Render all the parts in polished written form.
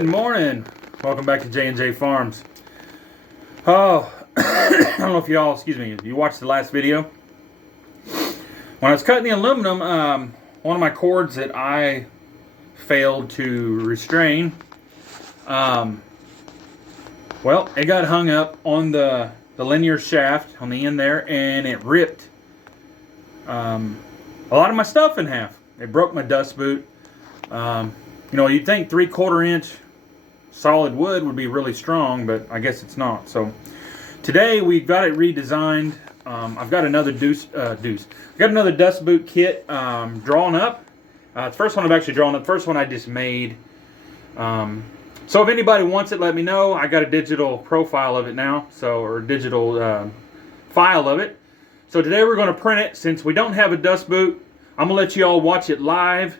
Good morning. Welcome back to J&J Farms. Oh, I don't know if y'all, you watched the last video. When I was cutting the aluminum, one of my cords that I failed to restrain, well, it got hung up on the linear shaft on the end there, and it ripped a lot of my stuff in half. It broke my dust boot. You know, you'd think 3/4 inch solid wood would be really strong, but I guess it's not. So today we've got it redesigned. I've got another I've got another dust boot kit drawn up. The first one I've actually drawn up. The first one I just made. So if anybody wants it, let me know. I got a digital profile of it now, or digital file of it. So today we're going to print it. Since we don't have a dust boot, I'm gonna let you all watch it live.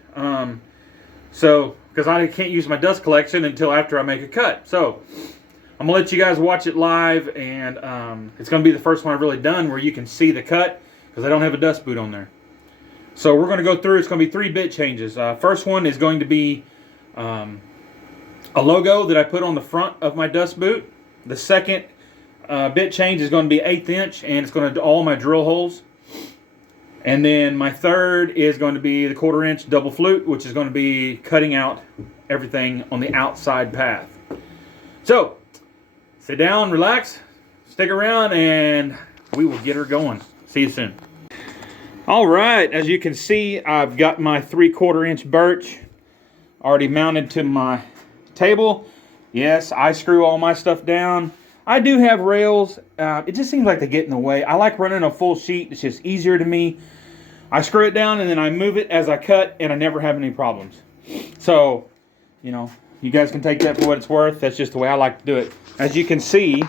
Because I can't use my dust collection until after I make a cut. So I'm gonna let you guys watch it live, and it's gonna be the first one I've really done where you can see the cut, because I don't have a dust boot on there. So we're gonna go through. It's gonna be 3 bit changes. First one is going to be a logo that I put on the front of my dust boot. The second bit change is going to be 1/8 inch, and it's going to do all my drill holes. And then my third is going to be the 1/4 inch double flute, which is going to be cutting out everything on the outside path. So sit down, relax, stick around, and we will get her going. See you soon. All right, as you can see, I've got my 3/4 inch birch already mounted to my table. Yes, I screw all my stuff down. I do have rails. It just seems like they get in the way. I like running a full sheet. It's just easier to me. I screw it down and then I move it as I cut, and I never have any problems. So, you know, you guys can take that for what it's worth. That's just the way I like to do it. As you can see,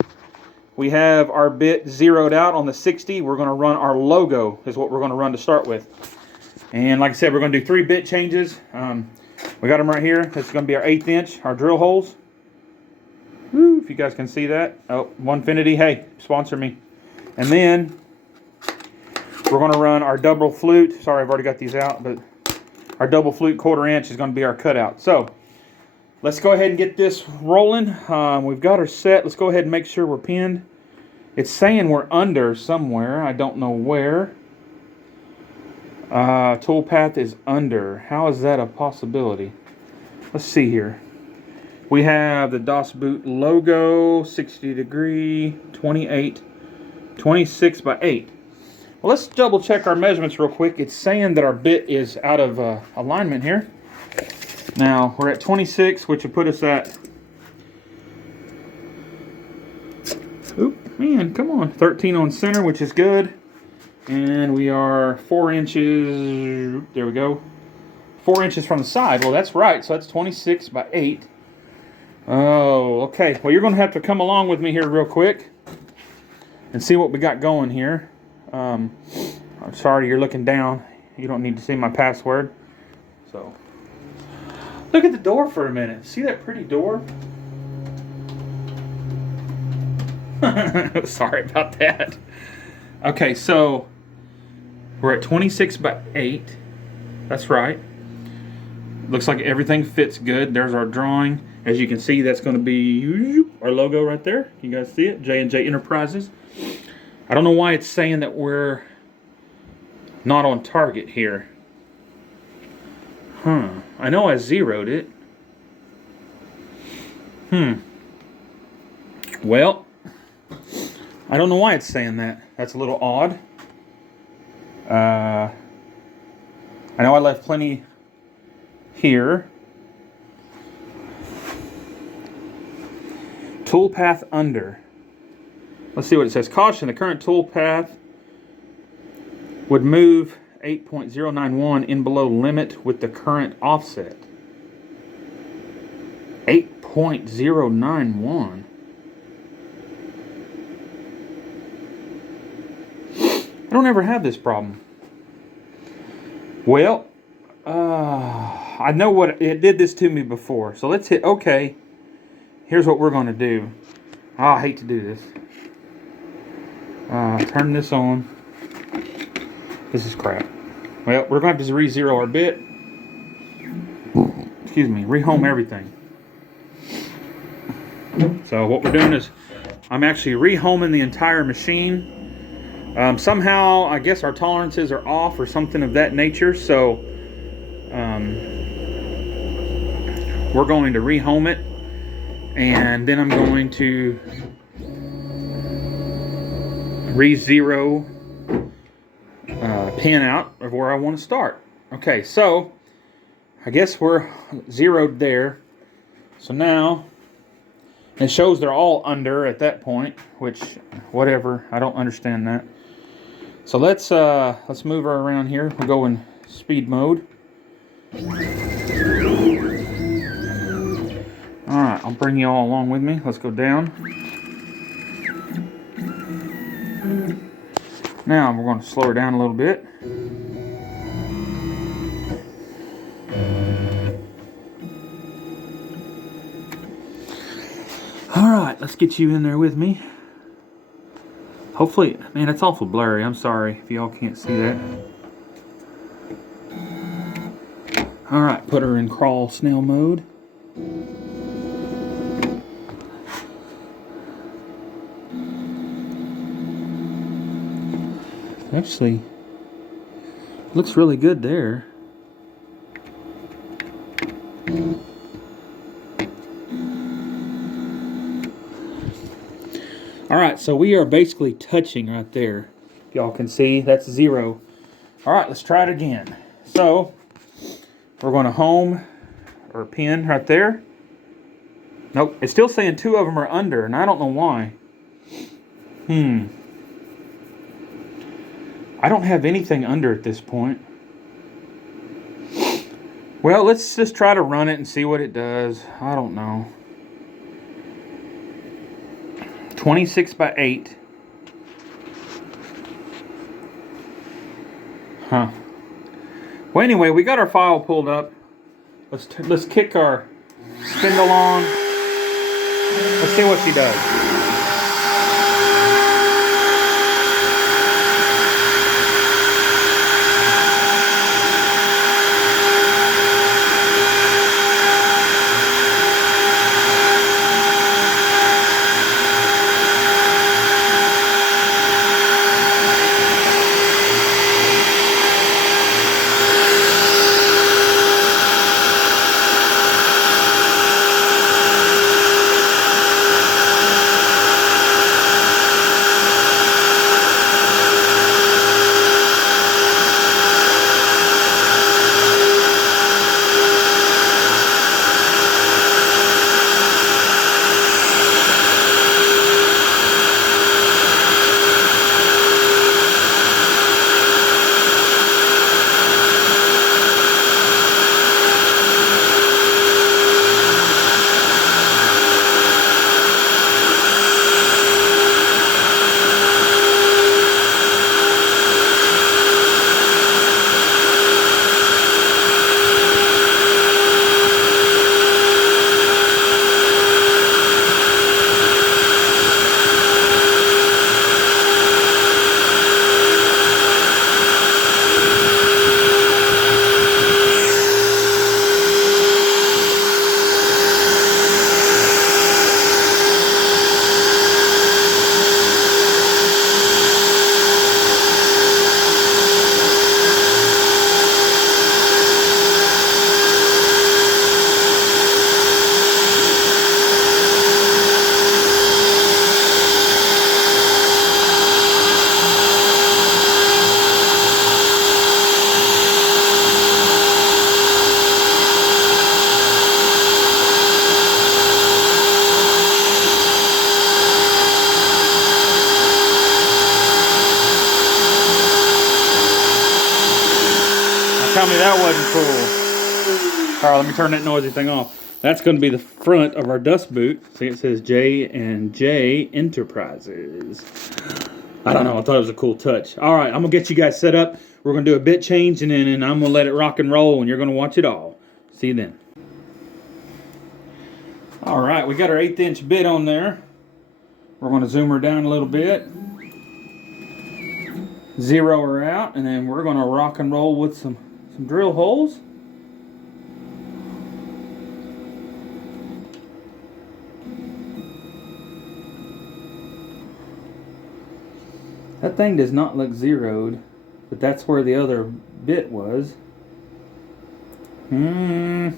we have our bit zeroed out on the 60. We're going to run our logo is what we're going to run to start with. And like I said, we're going to do 3 bit changes. We got them right here. This is going to be our 1/8 inch, our drill holes. Woo, if you guys can see that. Oh, Onefinity, hey, sponsor me. And then we're going to run our double flute. Sorry, I've already got these out, but our double flute 1/4 inch is going to be our cutout. So let's go ahead and get this rolling. We've got her set. Let's go ahead and make sure we're pinned. It's saying we're under somewhere. I don't know where. Toolpath is under. How is that a possibility? Let's see here. We have the DOS boot logo, 60 degree, 28, 26 by 8. Well, let's double check our measurements real quick. It's saying that our bit is out of alignment here. Now, we're at 26, which would put us at, oop, man, come on, 13 on center, which is good. And we are 4 inches, there we go, 4 inches from the side. Well, that's right, so that's 26 by 8. Oh, okay. Well, you're going to have to come along with me here real quick and see what we got going here. I'm sorry you're looking down. You don't need to see my password. So, look at the door for a minute. See that pretty door? Sorry about that. Okay, so we're at 26 by 8. That's right. Looks like everything fits good. There's our drawing. As you can see, that's going to be our logo right there. You guys see it? J&J Enterprises. I don't know why it's saying that we're not on target here. I know I zeroed it. Well, I don't know why it's saying that. That's a little odd. I know I left plenty here. Toolpath under. Let's see what it says. Caution, the current toolpath would move 8.091 in below limit with the current offset. 8.091. I don't ever have this problem. Well, I know what it did this to me before. So let's hit OK. Here's what we're going to do. Oh, I hate to do this. Turn this on. This is crap. Well, we're going to have to re-zero our bit. Excuse me, rehome everything. So what we're doing is I'm actually rehoming the entire machine. Somehow, I guess our tolerances are off or something of that nature. So we're going to rehome it. And then I'm going to re-zero pin out of where I want to start. Okay, so I guess we're zeroed there. So now it shows they're all under at that point, which whatever, I don't understand that. So let's move her around here. We'll go in speed mode. Alright, I'll bring you all along with me. Let's go down. Now we're going to slow her down a little bit. Alright, let's get you in there with me. Hopefully, man, it's awful blurry. I'm sorry if y'all can't see that. Alright, put her in crawl snail mode. Actually, looks really good there. Alright, so we are basically touching right there. If y'all can see, that's 0. Alright, let's try it again. So, we're going to home or pin right there. Nope, it's still saying 2 of them are under, and I don't know why. I don't have anything under at this point. Well, let's just try to run it and see what it does. I don't know. 26 by 8. Huh. Well, anyway, we got our file pulled up. Let's kick our spindle on. Let's see what she does. Tell me that wasn't cool. Alright, let me turn that noisy thing off. That's going to be the front of our dust boot. See, it says J&J Enterprises. I don't know, I thought it was a cool touch. Alright, I'm going to get you guys set up. We're going to do a bit change, and then I'm going to let it rock and roll, and you're going to watch it all. See you then. Alright, we got our 1/8 inch bit on there. We're going to zoom her down a little bit. Zero her out, and then we're going to rock and roll with some drill holes. That thing does not look zeroed, but that's where the other bit was. I'm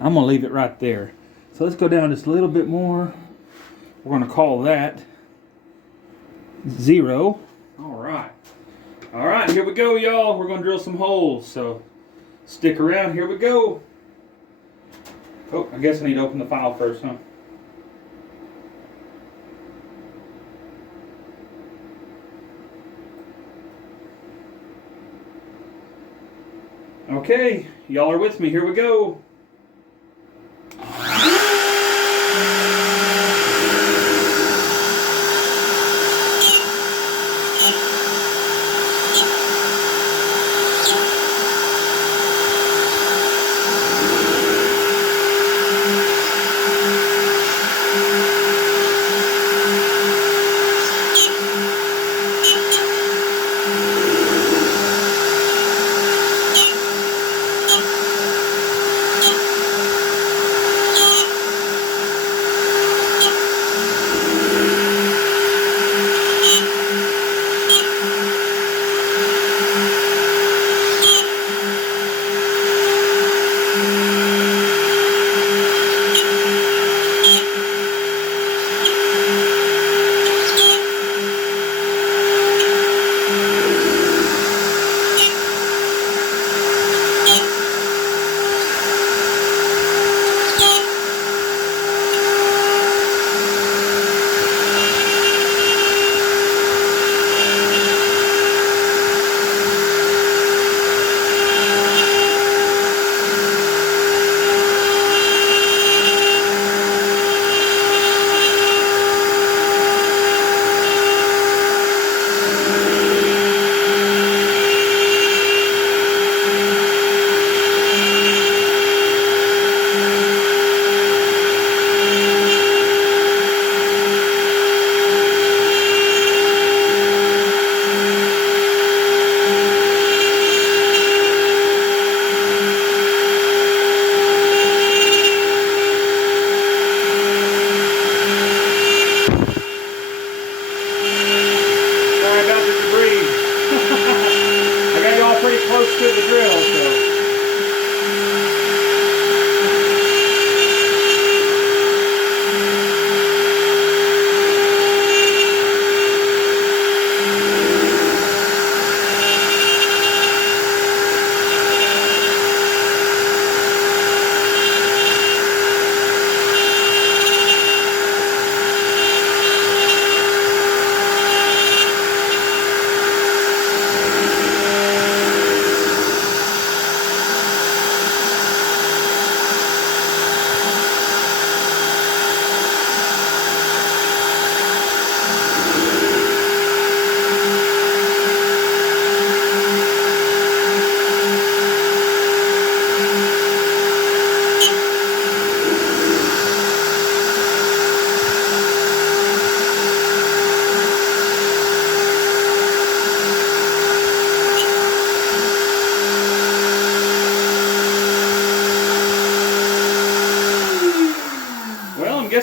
gonna leave it right there. So let's go down just a little bit more. We're gonna call that 0. All right, here we go, y'all. We're gonna drill some holes, so stick around. Here we go. Oh, I guess I need to open the file first, huh? Okay, y'all are with me. Here we go. Close to the drill, so.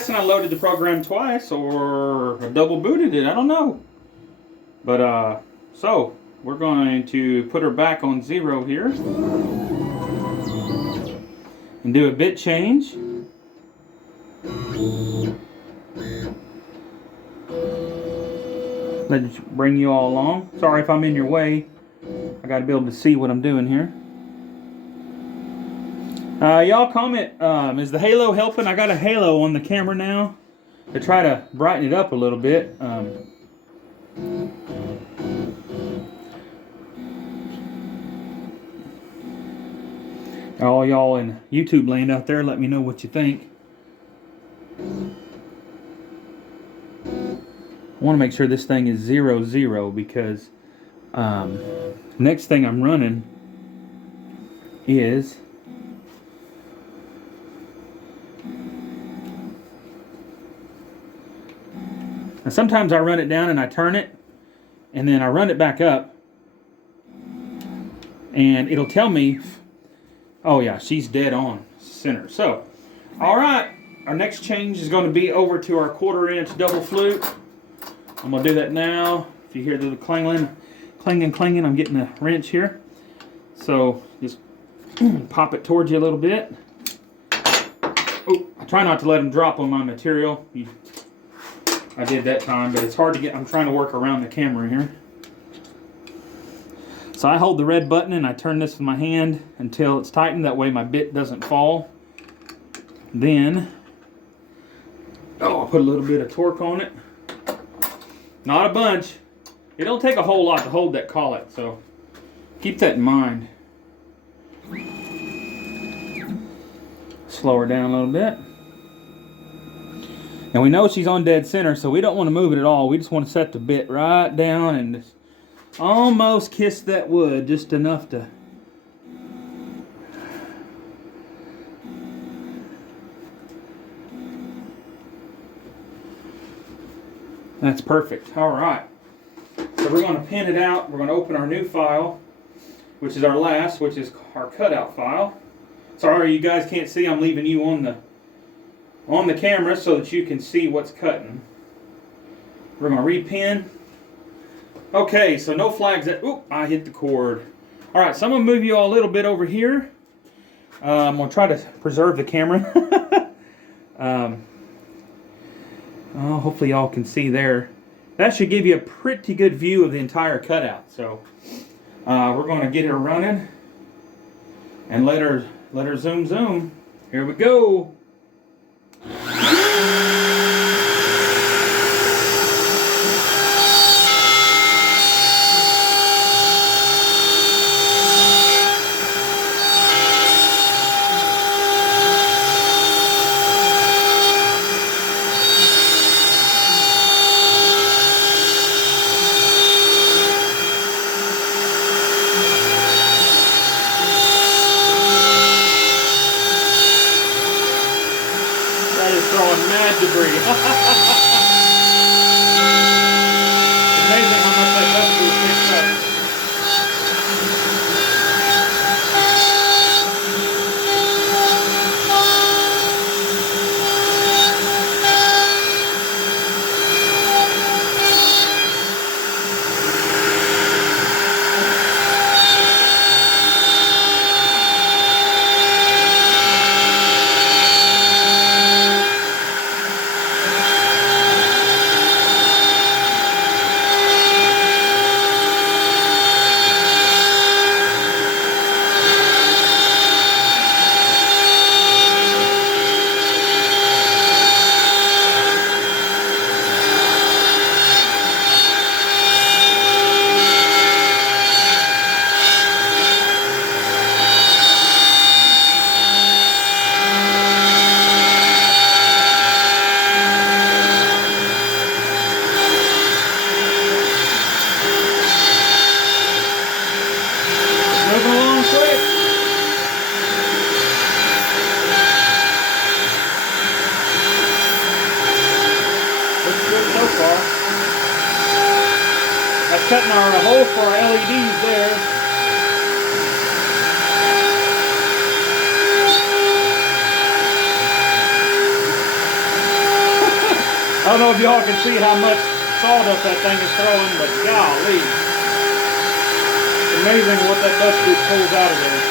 I loaded the program twice or double booted it. I don't know. But so we're going to put her back on 0 here and do a bit change. Let's bring you all along. Sorry if I'm in your way. I got to be able to see what I'm doing here. Y'all comment, is the halo helping? I got a halo on the camera now to try to brighten it up a little bit. All y'all in YouTube land out there, let me know what you think. I want to make sure this thing is 0, 0 because next thing I'm running is and sometimes I run it down and I turn it, and then I run it back up, and it'll tell me, oh yeah, she's dead on center. So, all right, our next change is going to be over to our 1/4-inch double flute. I'm going to do that now. If you hear the clanging, I'm getting a wrench here. So just pop it towards you a little bit. Oh, I try not to let them drop on my material. I did that time, but it's hard to get. I'm trying to work around the camera here. So I hold the red button and I turn this with my hand until it's tightened. That way my bit doesn't fall. Then, I'll put a little bit of torque on it. Not a bunch. It don't take a whole lot to hold that collet, so keep that in mind. Slow her down a little bit. And we know she's on dead center, so we don't want to move it at all. We just want to set the bit right down and just almost kiss that wood, just enough to... That's perfect. All right. So we're going to pin it out. We're going to open our new file, which is our last, which is our cutout file. Sorry you guys can't see. I'm leaving you on the camera so that you can see what's cutting. We're going to repin. Okay, so no flags. Oop, I hit the cord. All right, so I'm going to move you all a little bit over here. I'm going to try to preserve the camera. Hopefully y'all can see there. That should give you a pretty good view of the entire cutout. So we're going to get her running and let her zoom. Here we go. Mad debris. Amazing how much that dust boot picks up. That's cutting our hole for our LEDs there. I don't know if y'all can see how much sawdust that thing is throwing, but golly. It's amazing what that dust boot pulls out of there.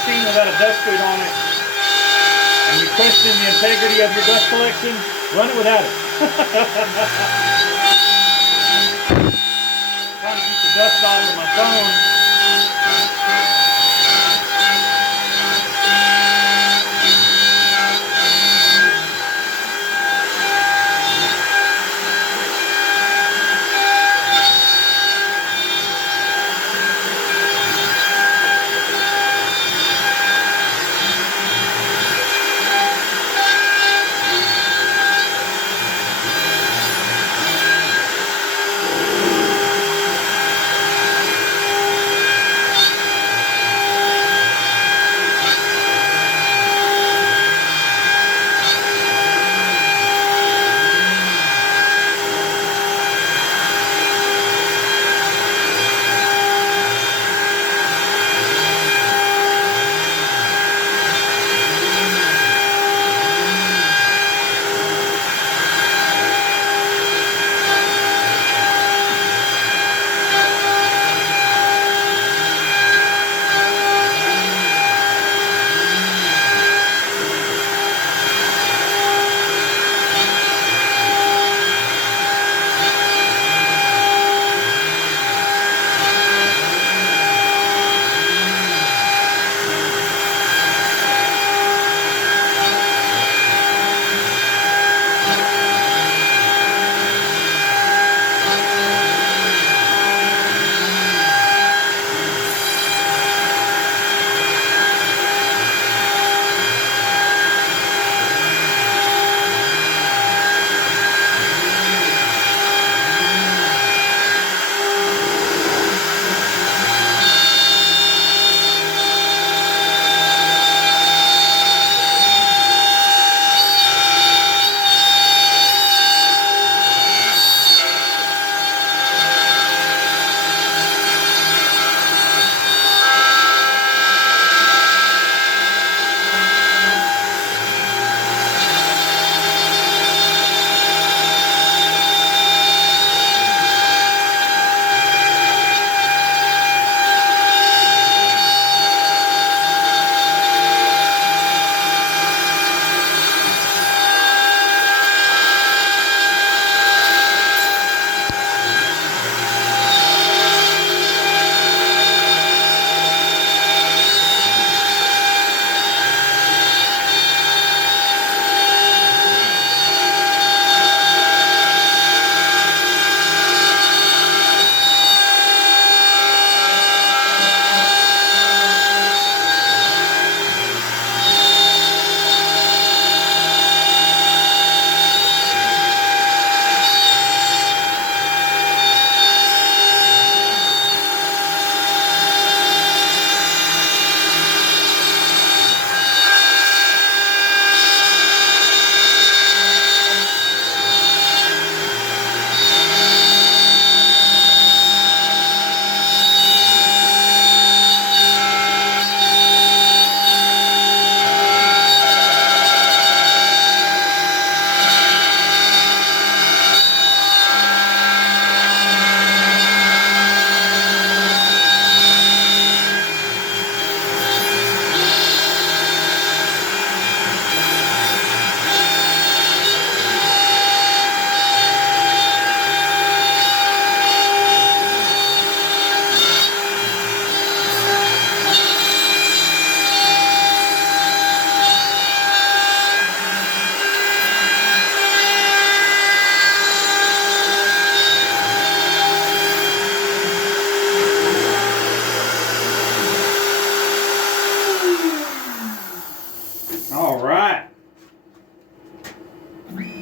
machine without a dust boot on it, and you question the integrity of your dust collection, run it without it. I'm trying to keep the dust bottle of my phone.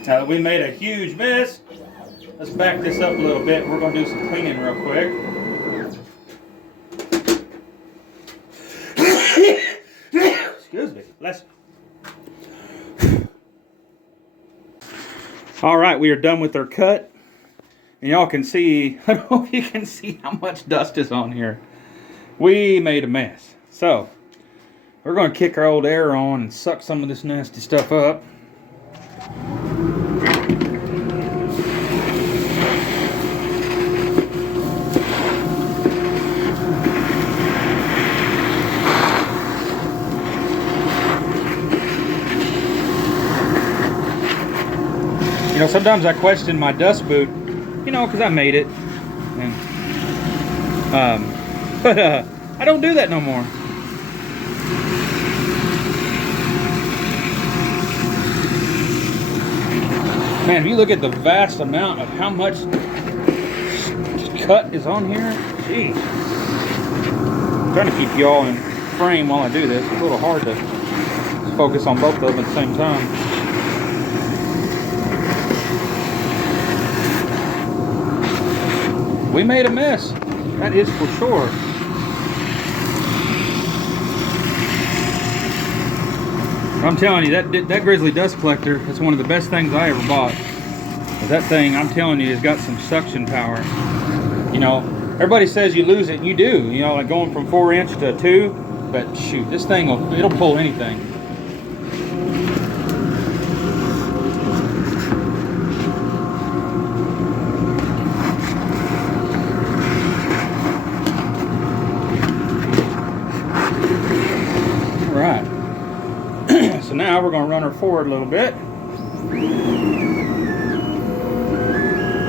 Now that we made a huge mess, let's back this up a little bit. We're going to do some cleaning real quick. Excuse me. All right, we are done with our cut. And y'all can see, I don't know if you can see how much dust is on here. We made a mess. So, we're going to kick our old air on and suck some of this nasty stuff up. You know, sometimes I question my dust boot, you know, because I made it. And, but I don't do that no more. Man, if you look at the vast amount of how much cut is on here, geez. I'm trying to keep you all in frame while I do this. It's a little hard to focus on both of them at the same time. We made a mess, that is for sure. I'm telling you, that Grizzly dust collector is one of the best things I ever bought. That thing, I'm telling you, has got some suction power. You know, everybody says you lose it, and you do. You know, like going from 4-inch to 2. But shoot, this thing it'll pull anything. All right. So now we're going to run her forward a little bit.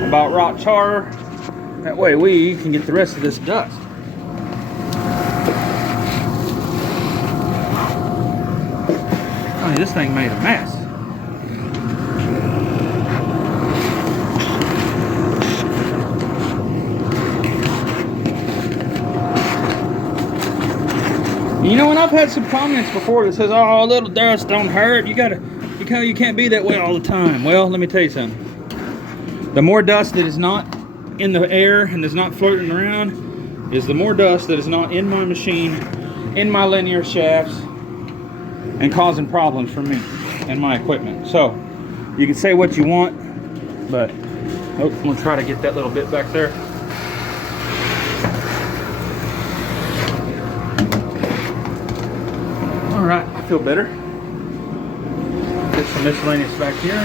About rock char. That way we can get the rest of this dust. I mean, this thing made a mess. You know, and I've had some comments before that says, "Oh, a little dust don't hurt. You can't be that way all the time." Well, let me tell you something. The more dust that is not in the air and is not floating around is the more dust that is not in my machine, in my linear shafts, and causing problems for me and my equipment. So you can say what you want, but oh, I'm gonna try to get that little bit back there. All right, I feel better. Get some miscellaneous back here.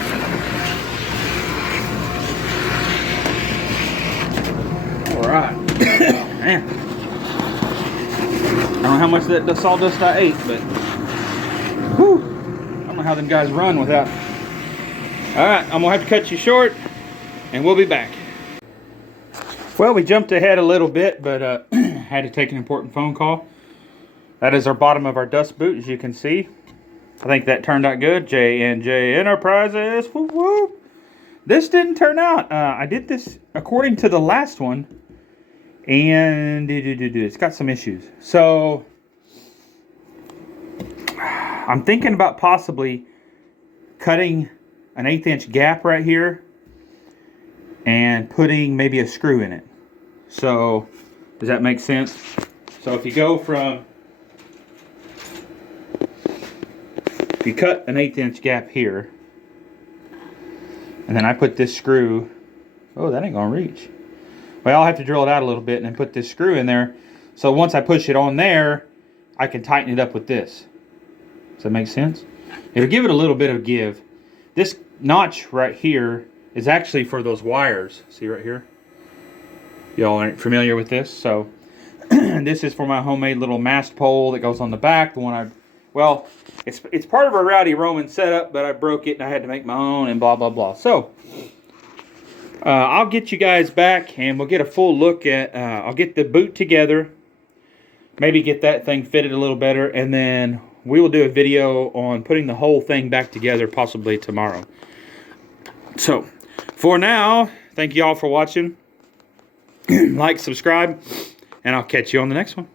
All right. Man, I don't know how much of that sawdust I ate, but whew, I don't know how them guys run without. All right, I'm gonna have to cut you short, and we'll be back. Well, we jumped ahead a little bit, but had to take an important phone call. That is our bottom of our dust boot, as you can see. I think that turned out good. J&J Enterprises. Whoop, whoop. This didn't turn out. I did this according to the last one, and it's got some issues. So I'm thinking about possibly cutting an 1/8 gap right here and putting maybe a screw in it. So does that make sense? So if you go from, if you cut an 1/8 gap here, and then I put this screw, oh, that ain't gonna reach. Well, I'll have to drill it out a little bit and then put this screw in there. So once I push it on there, I can tighten it up with this. Does that make sense? It'll give it a little bit of give. This notch right here is actually for those wires. See right here? Y'all aren't familiar with this. So this is for my homemade little mast pole that goes on the back. The one well, it's part of a Rowdy Roman setup, but I broke it and I had to make my own and blah, blah, blah. So I'll get you guys back and we'll get a full look at, I'll get the boot together, maybe get that thing fitted a little better, and then we will do a video on putting the whole thing back together possibly tomorrow. So for now, thank you all for watching. Like, subscribe, and I'll catch you on the next one.